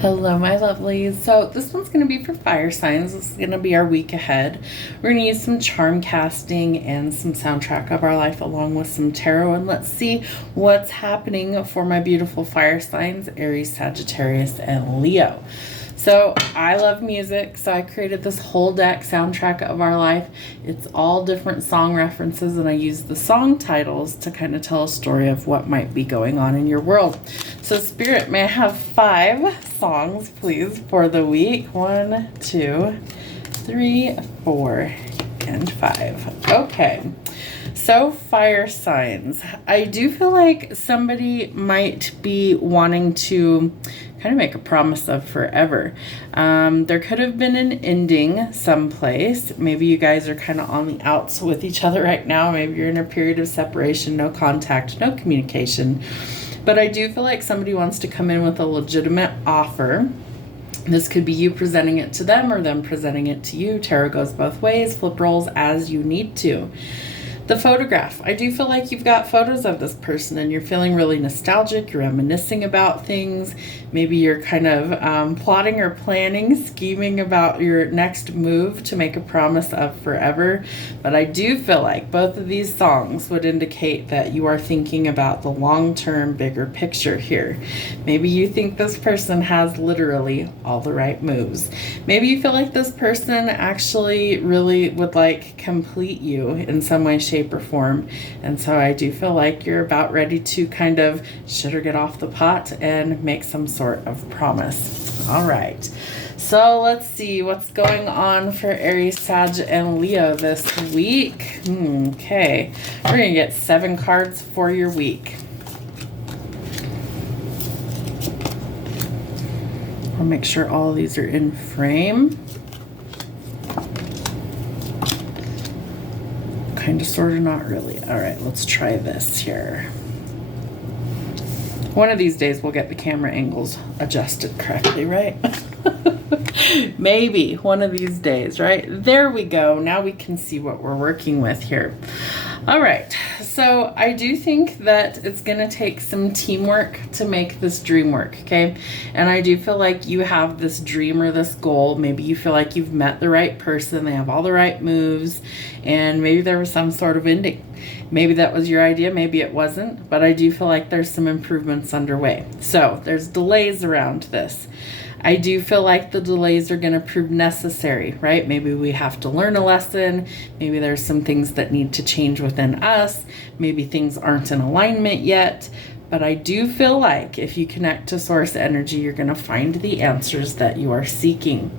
Hello, my lovelies. So this one's going to be for fire signs. This is going to be our week ahead. We're going to use some charm casting and some soundtrack of our life along with some tarot. And let's see what's happening for my beautiful fire signs, Aries, Sagittarius, and Leo. So I love music, so I created this whole deck, Soundtrack of Our Life. It's all different song references, and I use the song titles to kind of tell a story of what might be going on in your world. So Spirit, may I have 5 songs, please, for the week? 1, 2, 3, 4, and 5. Okay. So fire signs. I do feel like somebody might be wanting to kind of make a promise of forever. There could have been an ending someplace. Maybe you guys are kind of on the outs with each other right now. Maybe you're in a period of separation, no contact, no communication. But I do feel like somebody wants to come in with a legitimate offer. This could be you presenting it to them or them presenting it to you. Tarot goes both ways. Flip roles as you need to. The photograph. I do feel like you've got photos of this person and you're feeling really nostalgic. You're reminiscing about things. Maybe you're kind of plotting or planning, scheming about your next move to make a promise of forever. But I do feel like both of these songs would indicate that you are thinking about the long-term, bigger picture here. Maybe you think this person has literally all the right moves. Maybe you feel like this person actually really would like complete you in some way, shape, or form. And so I do feel like you're about ready to kind of shit or get off the pot and make some sort of promise. All right. So let's see what's going on for Aries, Sag, and Leo this week. Okay. We're going to get 7 cards for your week. I'll make sure all of these are in frame. Kind of, sort of, not really. All right, let's try this here. One of these days we'll get the camera angles adjusted correctly, right? Maybe one of these days, right? There we go. Now we can see what we're working with here. All right, so I do think that it's going to take some teamwork to make this dream work, okay? And I do feel like you have this dream or this goal. Maybe you feel like you've met the right person. They have all the right moves, and maybe there was some sort of ending. Maybe that was your idea, maybe it wasn't, but I do feel like there's some improvements underway. So there's delays around this. I do feel like the delays are going to prove necessary, right? Maybe we have to learn a lesson. Maybe there's some things that need to change within us. Maybe things aren't in alignment yet. But I do feel like if you connect to source energy, you're going to find the answers that you are seeking.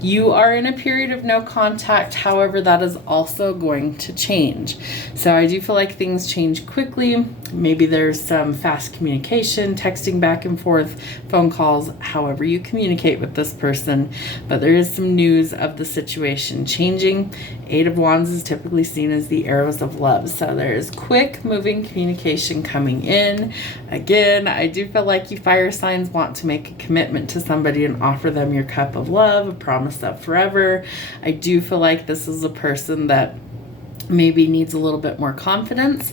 You are in a period of no contact. However, that is also going to change. So I do feel like things change quickly. Maybe there's some fast communication, texting back and forth, phone calls, however you communicate with this person. But there is some news of the situation changing. 8 of Wands is typically seen as the arrows of love. So there is quick moving communication coming in. Again, I do feel like you fire signs want to make a commitment to somebody and offer them your cup of love, a promise of forever. I do feel like this is a person that maybe needs a little bit more confidence.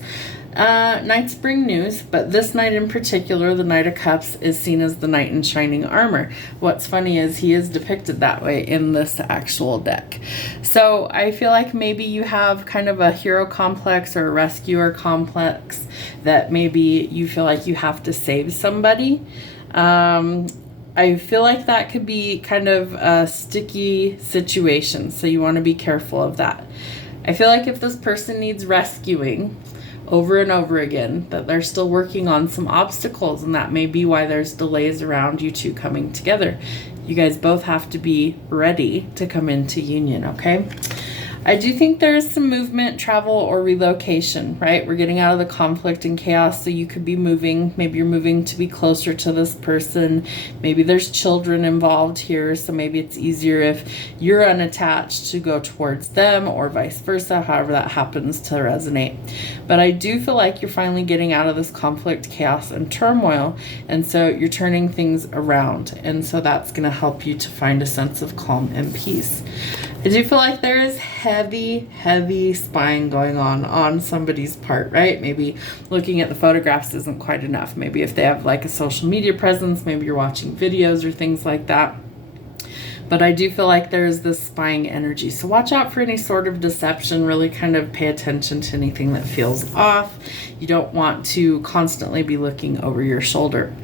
Knights bring news, but this knight in particular, the Knight of Cups, is seen as the knight in shining armor. What's funny is he is depicted that way in this actual deck. So I feel like maybe you have kind of a hero complex or a rescuer complex that maybe you feel like you have to save somebody. I feel like that could be kind of a sticky situation, so you want to be careful of that. I feel like if this person needs rescuing over and over again, that they're still working on some obstacles, and that may be why there's delays around you two coming together. You guys both have to be ready to come into union, okay? I do think there is some movement, travel, or relocation, right? We're getting out of the conflict and chaos, so you could be moving. Maybe you're moving to be closer to this person. Maybe there's children involved here, so maybe it's easier if you're unattached to go towards them or vice versa, however that happens to resonate. But I do feel like you're finally getting out of this conflict, chaos, and turmoil, and so you're turning things around, and so that's going to help you to find a sense of calm and peace. I do feel like there is heavy spying going on somebody's part, right? Maybe looking at the photographs isn't quite enough. Maybe if they have like a social media presence, maybe you're watching videos or things like that. But I do feel like there's this spying energy. So watch out for any sort of deception. Really kind of pay attention to anything that feels off. You don't want to constantly be looking over your shoulder.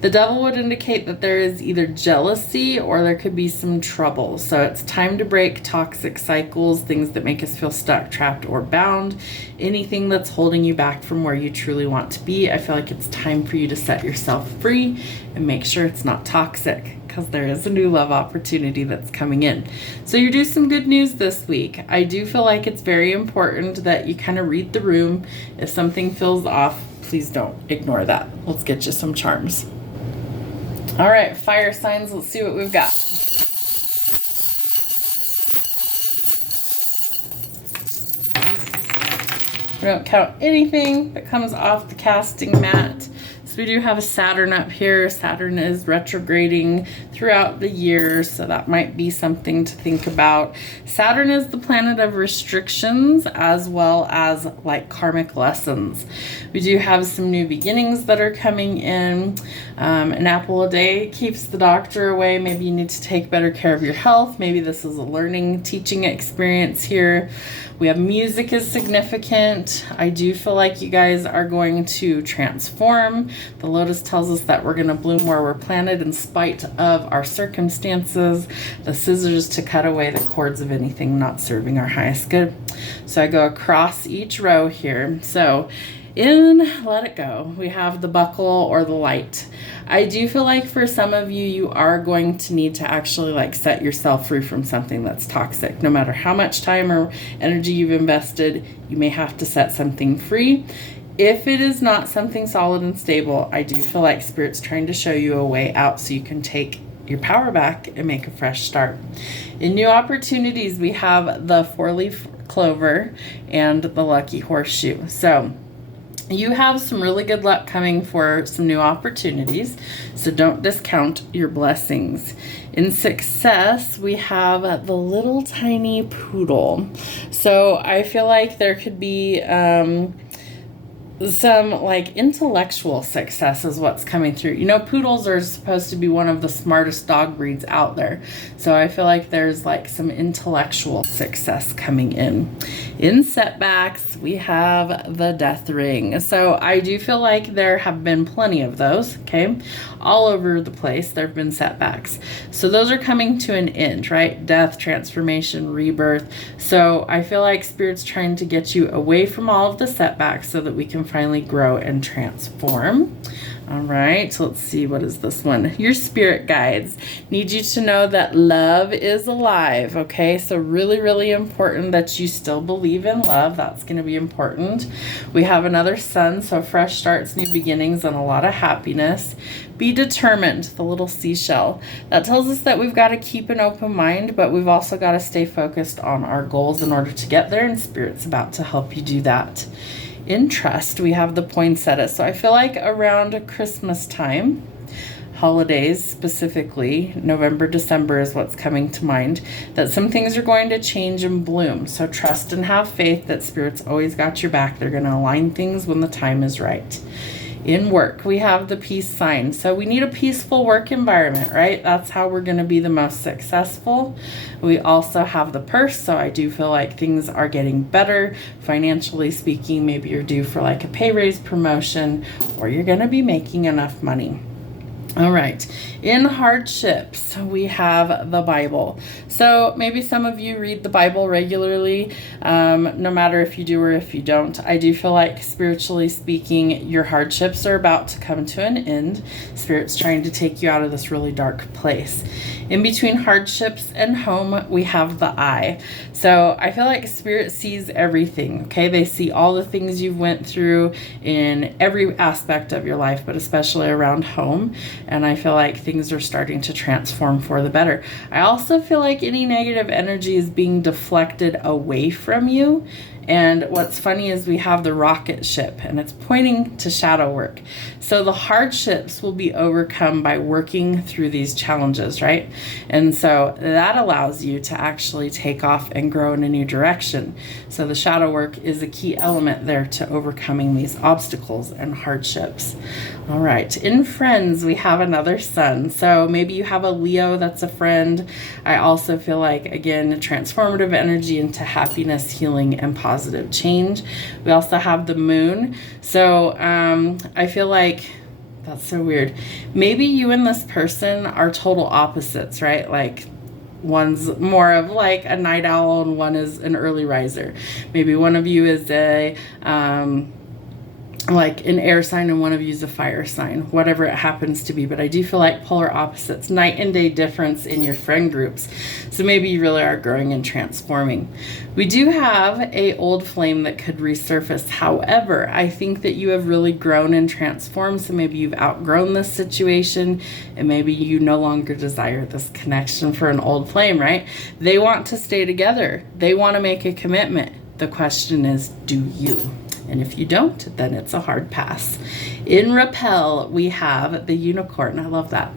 The devil would indicate that there is either jealousy or there could be some trouble. So it's time to break toxic cycles, things that make us feel stuck, trapped, or bound. Anything that's holding you back from where you truly want to be. I feel like it's time for you to set yourself free and make sure it's not toxic, because there is a new love opportunity that's coming in. So you're due some good news this week. I do feel like it's very important that you kind of read the room. If something feels off, please don't ignore that. Let's get you some charms. All right, fire signs, let's see what we've got. We don't count anything that comes off the casting mat. So we do have a Saturn up here. Saturn is retrograding throughout the year, so that might be something to think about. Saturn is the planet of restrictions as well as like karmic lessons. We do have some new beginnings that are coming in. An apple a day keeps the doctor away. Maybe you need to take better care of your health. Maybe this is a learning, teaching experience here. We have music is significant. I do feel like you guys are going to transform. The Lotus tells us that we're going to bloom where we're planted in spite of our circumstances. The scissors to cut away the cords of anything not serving our highest good. So I go across each row here. So in Let It Go, we have the buckle or the light. I do feel like for some of you, you are going to need to actually like set yourself free from something that's toxic. No matter how much time or energy you've invested, you may have to set something free. If it is not something solid and stable, I do feel like Spirit's trying to show you a way out so you can take your power back and make a fresh start. In new opportunities, we have the 4-leaf clover and the lucky horseshoe. So you have some really good luck coming for some new opportunities, so don't discount your blessings. In success, we have the little tiny poodle. So I feel like there could be some like intellectual success is what's coming through. You know, poodles are supposed to be one of the smartest dog breeds out there. So I feel like there's like some intellectual success coming in. In setbacks, we have the death ring. So I do feel like there have been plenty of those, okay? All over the place, there have been setbacks. So those are coming to an end, right? Death, transformation, rebirth. So I feel like Spirit's trying to get you away from all of the setbacks so that we can finally grow and transform. All right, so let's see, what is this one? Your spirit guides need you to know that love is alive, okay? So really, really important that you still believe in love. That's going to be important. We have another sun, so fresh starts, new beginnings, and a lot of happiness. Be determined, the little seashell. That tells us that we've got to keep an open mind, but we've also got to stay focused on our goals in order to get there, and Spirit's about to help you do that. In trust, we have the poinsettia. So I feel like around Christmas time, holidays specifically, November, December is what's coming to mind, that some things are going to change and bloom. So trust and have faith that Spirit's always got your back. They're going to align things when the time is right. In work, we have the peace sign. So we need a peaceful work environment, right? That's how we're going to be the most successful. We also have the purse. So I do feel like things are getting better financially speaking. Maybe you're due for like a pay raise, promotion, or you're going to be making enough money. All right, in hardships, we have the Bible. So maybe some of you read the Bible regularly, no matter if you do or if you don't. I do feel like spiritually speaking, your hardships are about to come to an end. Spirit's trying to take you out of this really dark place. In between hardships and home, we have the eye. So I feel like Spirit sees everything, okay? They see all the things you've went through in every aspect of your life, but especially around home. And I feel like things are starting to transform for the better. I also feel like any negative energy is being deflected away from you And what's funny is we have the rocket ship, and it's pointing to shadow work. So the hardships will be overcome by working through these challenges, right? And so that allows you to actually take off and grow in a new direction. So the shadow work is a key element there to overcoming these obstacles and hardships. All right, in friends, we have another sun. So maybe you have a Leo that's a friend. I also feel like, again, transformative energy into happiness, healing, and positive change. We also have the moon. So I feel like that's so weird. Maybe you and this person are total opposites, right? Like one's more of like a night owl and one is an early riser. Maybe one of you is a like an air sign and one of you is a fire sign, whatever it happens to be. But I do feel like polar opposites, night and day difference in your friend groups. So maybe you really are growing and transforming. We do have a old flame that could resurface. However, I think that you have really grown and transformed. So maybe you've outgrown this situation and maybe you no longer desire this connection for an old flame, right? They want to stay together. They want to make a commitment. The question is, do you? And if you don't, then it's a hard pass. In repel, we have the unicorn. I love that.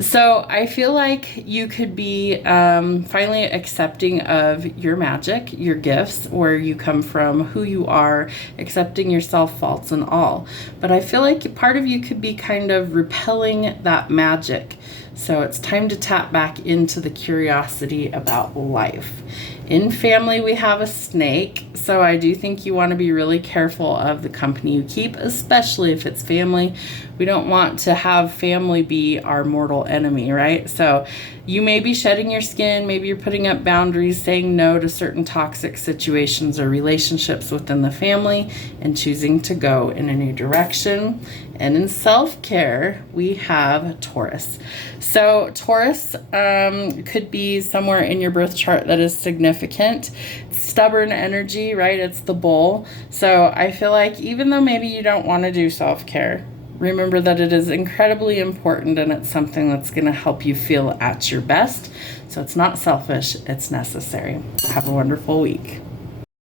So I feel like you could be finally accepting of your magic, your gifts, where you come from, who you are, accepting yourself, faults and all. But I feel like part of you could be kind of repelling that magic. So it's time to tap back into the curiosity about life. In family, we have a snake. So I do think you want to be really careful of the company you keep, especially if it's family. We don't want to have family be our mortal enemy, right? So you may be shedding your skin. Maybe you're putting up boundaries, saying no to certain toxic situations or relationships within the family and choosing to go in a new direction. And in self-care, we have Taurus. So Taurus could be somewhere in your birth chart that is significant. Stubborn energy, right? It's the bull. So I feel like even though maybe you don't want to do self-care, remember that it is incredibly important and it's something that's going to help you feel at your best. So it's not selfish, it's necessary. Have a wonderful week.